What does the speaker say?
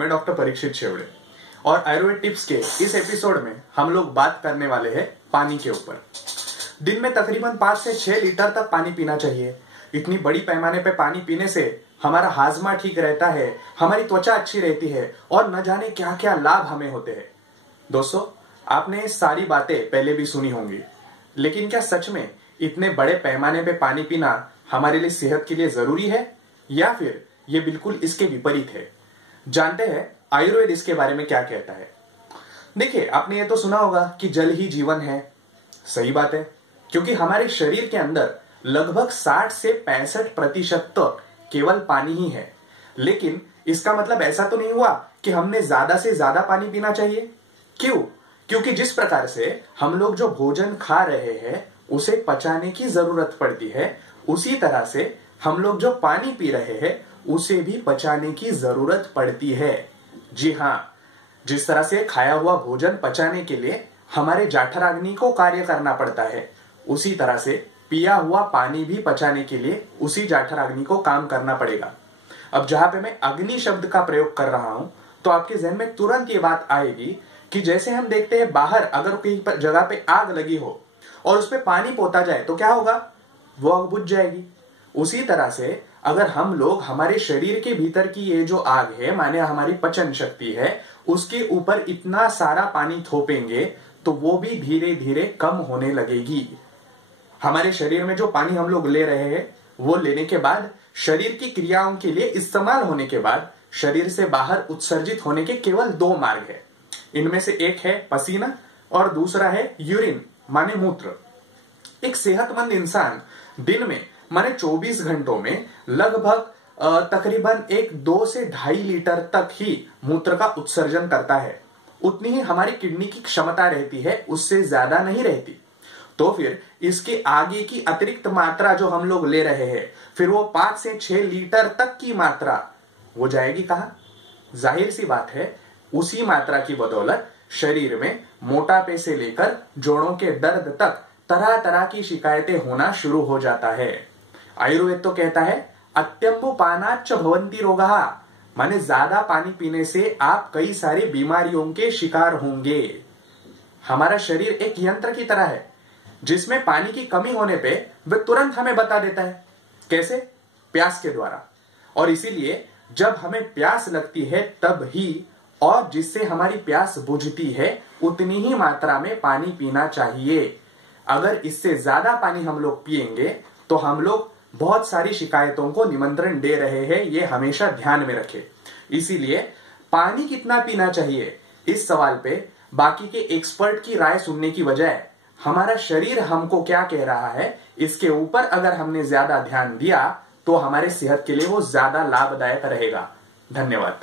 मैं डॉक्टर परीक्षित शेवड़े और आयुर्वेद टिप्स के इस एपिसोड में हम लोग बात करने वाले हैं पानी के ऊपर। दिन में तकरीबन 5 से 6 लीटर तक पानी पीना चाहिए। इतनी बड़ी पैमाने पे पानी पीने से हमारा हाजमा ठीक रहता है, हमारी त्वचा अच्छी रहती है और न जाने क्या क्या लाभ हमें होते हैं। दोस्तों, आपने सारी बातें पहले भी सुनी होंगी, लेकिन क्या सच में इतने बड़े पैमाने पे पानी पीना हमारे लिए सेहत के लिए जरूरी है या फिर ये बिल्कुल इसके विपरीत है? जानते हैं आयुर्वेद इसके बारे में क्या कहता है। देखिए, आपने ये तो सुना होगा कि जल ही जीवन है। सही बात है, क्योंकि हमारे शरीर के अंदर लगभग 60 से 65% तो केवल पानी ही है। लेकिन इसका मतलब ऐसा तो नहीं हुआ कि हमने ज्यादा से ज्यादा पानी पीना चाहिए। क्यों? क्योंकि जिस प्रकार से हम लोग जो भोजन खा रहे हैं उसे पचाने की जरूरत पड़ती है, उसी तरह से हम लोग जो पानी पी रहे हैं उसे भी पचाने की जरूरत पड़ती है। जी हाँ, जिस तरह से खाया हुआ भोजन पचाने के लिए हमारे जठराग्नि को कार्य करना पड़ता है, उसी तरह से पिया हुआ पानी भी पचाने के लिए उसी जठराग्नि को काम करना पड़ेगा। अब जहां पे मैं अग्नि शब्द का प्रयोग कर रहा हूं तो आपके जहन में तुरंत ये बात आएगी कि जैसे हम देखते हैं बाहर अगर कहीं जगह पे आग लगी हो और उस पर पानी पोता जाए तो क्या होगा? वो आग बुझ जाएगी। उसी तरह से अगर हम लोग हमारे शरीर के भीतर की ये जो आग है, माने हमारी पचन शक्ति है, उसके ऊपर इतना सारा पानी थोपेंगे तो वो भी धीरे धीरे कम होने लगेगी। हमारे शरीर में जो पानी हम लोग ले रहे हैं वो लेने के बाद शरीर की क्रियाओं के लिए इस्तेमाल होने के बाद शरीर से बाहर उत्सर्जित होने के केवल 2 मार्ग है। इनमें से एक है पसीना और दूसरा है यूरिन माने मूत्र। एक सेहतमंद इंसान दिन में माने 24 घंटों में लगभग तकरीबन 2 से 2.5 लीटर तक ही मूत्र का उत्सर्जन करता है। उतनी ही हमारी किडनी की क्षमता रहती है, उससे ज्यादा नहीं रहती। तो फिर इसके आगे की अतिरिक्त मात्रा जो हम लोग ले रहे हैं, फिर वो 5 से 6 लीटर तक की मात्रा वो जाएगी कहां? जाहिर सी बात है, उसी मात्रा की बदौलत शरीर में मोटापे से लेकर जोड़ों के दर्द तक तरह तरह की शिकायतें होना शुरू हो जाता है। आयुर्वेद तो कहता है अत्यंबुपानाच्च भवन्ति रोगाः, माने ज्यादा पानी पीने से आप कई सारी बीमारियों के शिकार होंगे। हमारा शरीर एक यंत्र की तरह है जिसमें पानी की कमी होने पे वह तुरंत हमें बता देता है। कैसे? प्यास के द्वारा। और इसीलिए जब हमें प्यास लगती है तब ही और जिससे हमारी प्यास बुझती है उतनी ही मात्रा में पानी पीना चाहिए। अगर इससे ज्यादा पानी हम लोग पिएंगे तो हम लोग बहुत सारी शिकायतों को निमंत्रण दे रहे हैं, ये हमेशा ध्यान में रखें। इसीलिए पानी कितना पीना चाहिए इस सवाल पे बाकी के एक्सपर्ट की राय सुनने की बजाय हमारा शरीर हमको क्या कह रहा है, इसके ऊपर अगर हमने ज्यादा ध्यान दिया तो हमारे सेहत के लिए वो ज्यादा लाभदायक रहेगा। धन्यवाद।